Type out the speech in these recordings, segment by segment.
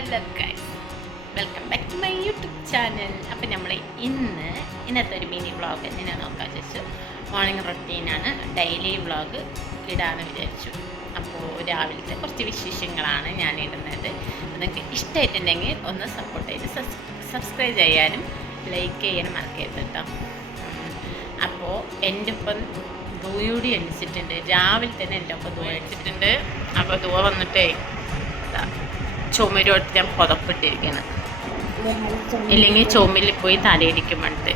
Hello guys, welcome back to my YouTube channel. അപ്പം നമ്മൾ ഇന്നത്തെ ഒരു മിനി വ്ളോഗ് എന്നെ നോക്കാൻ വെച്ചു. മോർണിംഗ് റൊട്ടീനാണ്, ഡെയിലി വ്ളോഗ് ഇടാമെന്ന് വിചാരിച്ചു. അപ്പോൾ രാവിലത്തെ കുറച്ച് വിശേഷങ്ങളാണ് ഞാൻ ഇടുന്നത്. നിങ്ങൾക്ക് ഇഷ്ടമായിട്ടുണ്ടെങ്കിൽ ഒന്ന് സപ്പോർട്ട് ചെയ്ത് സബ്സ്ക്രൈബ് ചെയ്യാനും ലൈക്ക് ചെയ്യാനും മറക്കരുത് കേട്ടോ. അപ്പോൾ എൻ്റെ ഒപ്പം ദൂയൂടി എണിച്ചിട്ടുണ്ട്, രാവിലെ തന്നെ എൻ്റെ ഒപ്പം ദൂയ അടിച്ചിട്ടുണ്ട്. അപ്പോൾ ദൂവ വന്നിട്ടേ ചുമരോട്ട് ഞാൻ പുതപ്പിട്ടിരിക്കണം, ഇല്ലെങ്കിൽ ചുമരിൽ പോയി തലയിടിക്കും വേണ്ടിട്ട്.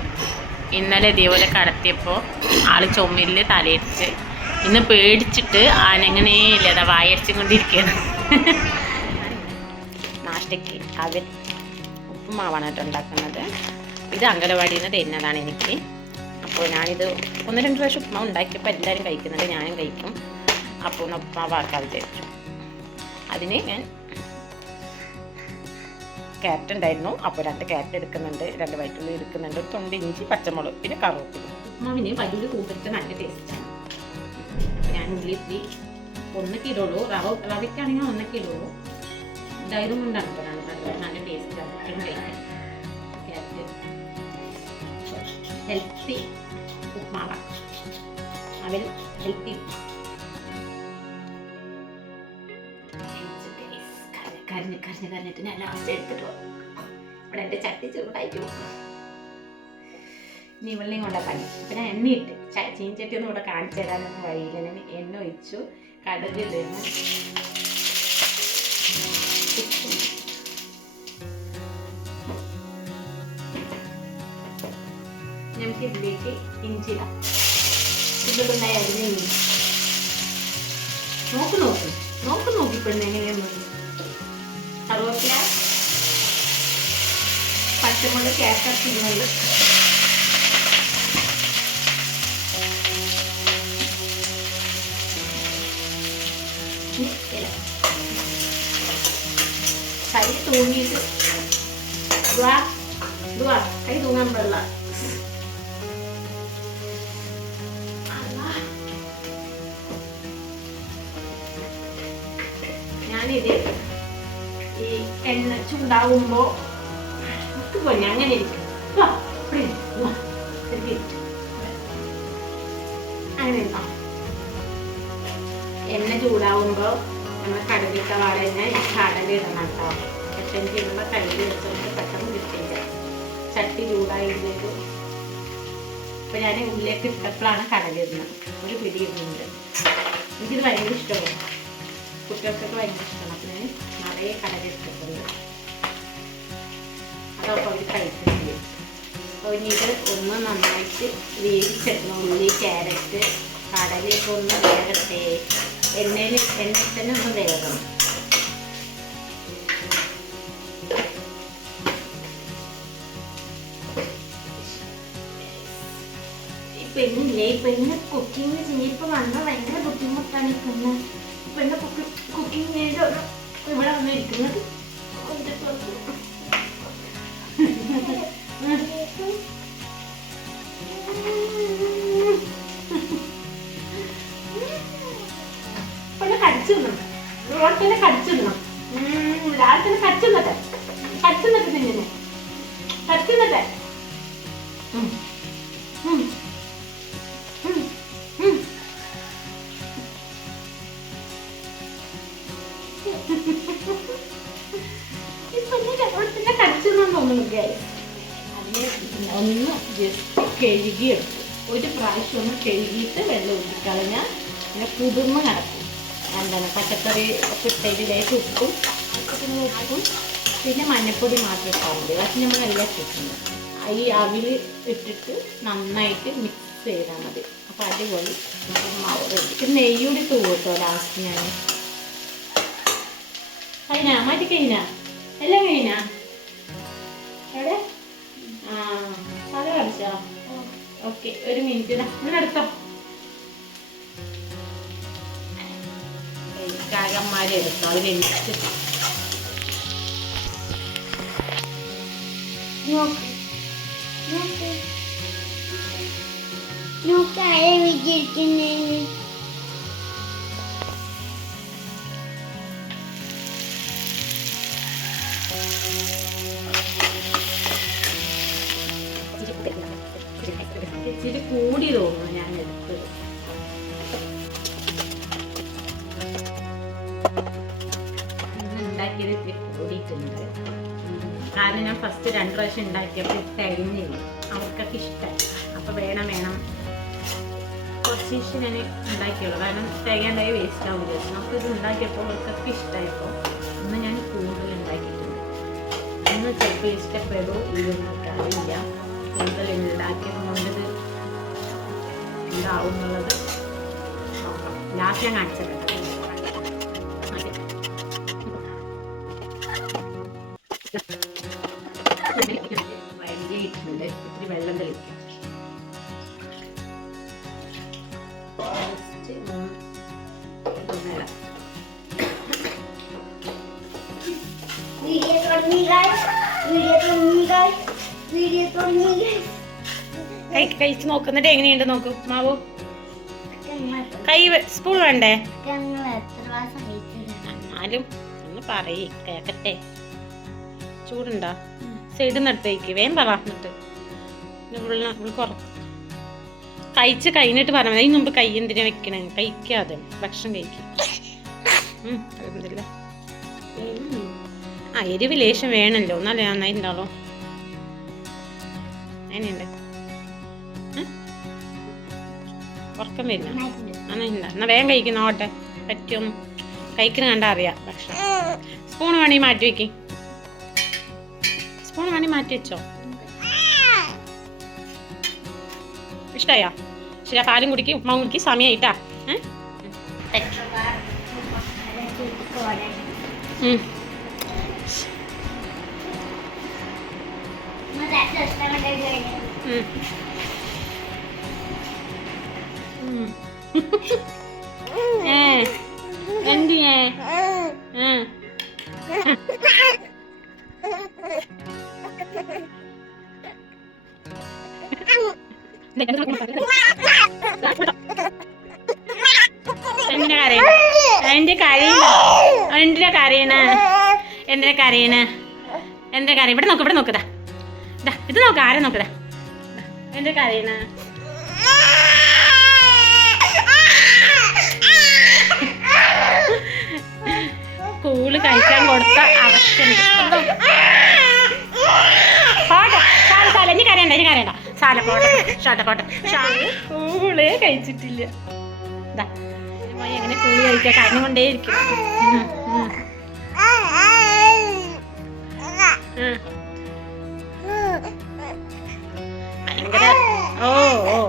ഇന്നലെ ഇതേപോലെ കടത്തിയപ്പോൾ ആൾ ചുമരിൽ തലയിടിച്ച്, ഇന്ന് പേടിച്ചിട്ട് ആനങ്ങനെ ഇല്ലാതെ വായടിച്ചും കൊണ്ടിരിക്കുകയാണ്. നാഷ്ടയ്ക്ക് അവൻ ഉപ്പുമാവാണ് കേട്ടോ ഉണ്ടാക്കുന്നത്. ഇത് അങ്കലവാടിയിൽ നിന്ന് തരുന്നതാണ് എനിക്ക്. അപ്പോൾ ഞാനിത് 1-2 പ്രാവശ്യം ഉപ്പുമാവ് ഉണ്ടാക്കിയപ്പോൾ എല്ലാവരും കഴിക്കുന്നുണ്ട്, ഞാനും കഴിക്കും. അപ്പോൾ ഒന്ന് ഉപ്പുമാവാക്കാൻ വിചാരിച്ചു. അതിന് ഞാൻ ക്യാരറ്റ് ഉണ്ടായിരുന്നു, അപ്പോൾ 2 ക്യാരറ്റ് എടുക്കുന്നുണ്ട്, 2 വയറ്റുള്ളി എടുക്കുന്നുണ്ട്, ഒരു തുണ്ട് ഇഞ്ചി, പച്ചമുളക്, പിന്നെ കറുവപ്പില. ഉപ്പുമാവിന് വലിയ കൂട്ടിട്ട് നല്ല ടേസ്റ്റാണ്. ഞാൻ ഉള്ളി 1 കിലോ ഉള്ളൂ, റവയ്ക്കാണെങ്കിൽ 1 കിലോ ഉള്ളൂ. ഇതായതും കൊണ്ടാണ് നല്ല ടേസ്റ്റാണ് കഴിക്കാൻ. ക്യാരറ്റ് ഹെൽത്തി ഉപ്പുമാവാണ്, അവൽ ഹെൽത്തി. കരഞ്ഞിട്ട് ഞാൻ ലാസ്റ്റ് എടുത്തിട്ട് ഇവിടെ എൻ്റെ ചട്ടി ചെറുതായിട്ട് ഇനി വെള്ളം കൊണ്ടാൽ പണി. അപ്പം ഞാൻ എണ്ണ ഇട്ട് ചീൻചട്ടി ഒന്നും ഇവിടെ കാണിച്ചു തരാനൊന്നും വഴിയില്ല. ഞാൻ എണ്ണ ഒഴിച്ചു, കടുക് ഇടുന്നു, നമുക്ക് ഇതിലേക്ക് ഇഞ്ചി ഇടാം. ഇതുണ്ടായി അതിന് നോക്കി പെണ്ണെങ്ങനെയൊന്നും. കറുവപ്പില, പച്ചമുളക്, ക്യാരറ്റ് ഇടുന്നുണ്ട്. കൈ തൂങ്ങിയിട്ട് കൈ തൂങ്ങാൻ പാടില്ല. ഞാനിത് ഈ എണ്ണ ചൂടാവുമ്പോ അങ്ങനെ ഇരിക്കും. അങ്ങനെ എണ്ണ ചൂടാവുമ്പോ നമ്മൾ കടുകിട്ട വാടന്നെ കടല ഇടണം കേട്ടോ. പെട്ടെന്ന് ചെയ്യുമ്പോൾ കയ്യിൽ വെച്ചോണ്ട് പെട്ടെന്ന് കിട്ടില്ല. ചട്ടി ചൂടായില്ലേക്ക് ഇപ്പൊ ഞാൻ ഉള്ളിലേക്ക് ഇട്ടപ്പോഴാണ് കടല ഇടുന്നത്. ഒരു പിടി ഇടുന്നുണ്ട്. എനിക്കിത് ഭയങ്കര ഇഷ്ടമാണ്, കുട്ടികൾക്കൊക്കെ ഭയങ്കര ഇഷ്ടമാണ്. അപ്പം ഞാൻ നിറയെ കടല ഇട്ടിട്ടുണ്ട്. അതൊക്കെ അവർ കഴിക്കുന്നില്ല. അപ്പോൾ ഇനി ഇത് ഒന്ന് നന്നായിട്ട് വേവിച്ചെടുക്കണം. ഉള്ളി, ക്യാരറ്റ്, കടലയൊക്കെ ഒന്ന് വേകട്ടെ. എണ്ണയിൽ തന്നെ ഒന്ന് വേകണം. പെണ്ണ് കുക്കിങ് ചെയ്യുമ്പോൾ വന്ന ഭയങ്കര ബുദ്ധിമുട്ടാണ്. പെണ്ണ് കുക്കിങ് ചെയ്ത് ഇവിടെ വന്ന് ഇരിക്കുന്നത്. പെണ്ണ് കടിച്ചു തിന്നണം, റോട്ടിനെ കടിച്ചു തിന്നണം. രാവിലെ കടിച്ചു തിന്നിട്ട് ഒന്ന് ജസ്റ്റ് കഴുകിയെടുക്കും. ഒരു പ്രാവശ്യം ഒന്ന് കഴുകിയിട്ട് വെള്ളം ഊറ്റിക്കളഞ്ഞാൽ പിന്നെ കുതിർന്ന് കിടക്കും. എന്താണ് പച്ചക്കറി ഒക്കെ ഇട്ടതിൽ ലേശം ഉപ്പും പിന്നെ മഞ്ഞൾപ്പൊടി മാത്രം ഇട്ടാൽ മതി. പക്ഷെ നമ്മളെല്ലാം ഇട്ടിട്ടുണ്ട്. ഈ അവിൽ ഇട്ടിട്ട് നന്നായിട്ട് മിക്സ് ചെയ്താൽ മതി. അപ്പോൾ അടിപൊളി മാവ് റെഡി. നെയ്യൂടി തൂട്ടോ ലാസ്റ്റ്. ഞാൻ കഴിഞ്ഞാ എല്ലാം കഴിഞ്ഞാ എവിടെ തല കളിച്ചോ? ഓക്കെ, ഒരു മിനിറ്റ് ഇങ്ങനെ എടുത്തോ. കാകന്മാരെ എടുത്തോ, അതിലെനിക്ക് വിചാരിക്കുന്നേ. ഇച്ചിരി കൂടി തോന്നുന്നു ഞാൻ എടുത്തത്. ഉണ്ടാക്കിയത് ഇത്തിരി കൂടിയിട്ടുണ്ട്. കാരണം ഞാൻ ഫസ്റ്റ് 2 പ്രാവശ്യം ഉണ്ടാക്കിയപ്പോൾ തികഞ്ഞില്ല, അവർക്കൊക്കെ ഇഷ്ടമായി. അപ്പോൾ വേണം കുറച്ച് ഞാൻ ഉണ്ടാക്കിയുള്ളൂ, കാരണം തികയാണ്ടായി വേസ്റ്റ് ആവും വിചാരിച്ചു. നമുക്കിത് ഉണ്ടാക്കിയപ്പോൾ അവർക്കൊക്കെ ഇഷ്ടമായപ്പോൾ ഇന്ന് ഞാൻ കൂടുതൽ ഉണ്ടാക്കിയിട്ടുണ്ട്. ഇന്ന് ചിലപ്പോൾ ഇഷ്ടപ്പെടുമോ ഇതൊന്നും അറിയില്ല. കൂടുതൽ ഉണ്ടാക്കിയത് കൊണ്ടത് ഉണ്ടാവും എന്നുള്ളത് നോക്കാം. ലാസ്റ്റ് ഞാൻ കാണിച്ചത് വൈകിട്ടുണ്ട്. ഇത്തിരി വെള്ളം തെളിക്കാം. കഴിച്ച് നോക്കുന്നിട്ട് എങ്ങനെയുണ്ട് നോക്കൂ മാവു. കൈ സ്പൂൺ വേണ്ടേ? എന്നാലും ഒന്ന് പറയേ കേക്കട്ടെ. ചൂടുണ്ടോ? സൈഡിൽ നിന്ന് എടുത്തേക്ക് വേഗം പറ. എന്നിട്ട് കഴിച്ച് കഴിഞ്ഞിട്ട് പറഞ്ഞാൽ അതിന് മുമ്പ് കൈ എന്തിനാ വെക്കണേ? കഴിക്കാതെ ഭക്ഷണം കഴിക്കും. ആ എരിവ് ലേശം വേണമല്ലോ, എന്നാലേ നന്നായി ഉണ്ടാവോ. അതിനുണ്ട് ഉറക്കം വരില്ല. അങ്ങനെയില്ല. എന്നാൽ വേഗം കഴിക്കുന്നോട്ടെ. പറ്റിയൊന്നും കഴിക്കുന്ന കണ്ടാ അറിയാം ഭക്ഷണം. സ്പൂൺ വേണമെങ്കിൽ മാറ്റി വെക്കും. സ്പൂൺ വേണമെങ്കിൽ മാറ്റി വെച്ചോ. ഇഷ്ടമായോ? ശരി, പാലും കുടിക്കും ഉപ്മാവും കുടിക്കും. സമയമായിട്ടാ. എന്ത് എന്തിനാ കരയണ? ഇവിടെ നോക്കുതാ. ഇത് നോക്ക, ആരെ നോക്കുതാ. എന്റെ കരയണ കൂള് കഴിക്കാൻ കൊടുത്ത ആവശ്യമുണ്ട്. ഇനി കരയണ്ട. കൂളേ കഴിച്ചിട്ടില്ല. എങ്ങനെ കൂള് കഴിക്കാൻ കരഞ്ഞുകൊണ്ടേ ഇരിക്കും.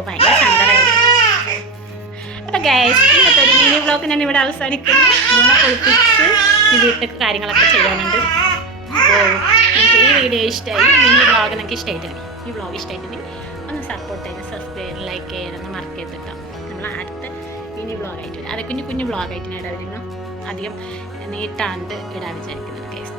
ഭയങ്കര സങ്കടം. അപ്പൊ ഗൈസ്, ഇന്നത്തെ ഒരു മിനി വ്ലോഗ് ഞാൻ ഇവിടെ അവസാനിക്കുന്നു. മൂന്നെ കുളിപ്പിച്ച് വീട്ടിലേക്ക് കാര്യങ്ങളൊക്കെ ചെയ്യാനുണ്ട്. അപ്പോൾ എനിക്ക് ഈ വീഡിയോ ഇഷ്ടമായി, മിനി വ്ലോഗ് നിങ്ങൾക്ക് ഇഷ്ടമായിട്ടുണ്ട്. ഈ വ്ലോഗ് ഇഷ്ടമായിട്ടുണ്ടെങ്കിൽ ഒന്ന് സപ്പോർട്ട് ചെയ്ത് സബ്സ്ക്രൈബ് ലൈക്ക് ചെയ്യാനൊന്ന് മറക്കരുത്. നമ്മൾ അടുത്ത മിനി വ്ലോഗായിട്ട് അത് കുഞ്ഞു വ്ലോഗായിട്ട് ഞാൻ ഇടാതിരുന്നു. അധികം നീട്ടാണ്ട് ഇടാൻ വിചാരിക്കുന്നത് ഗൈസ്.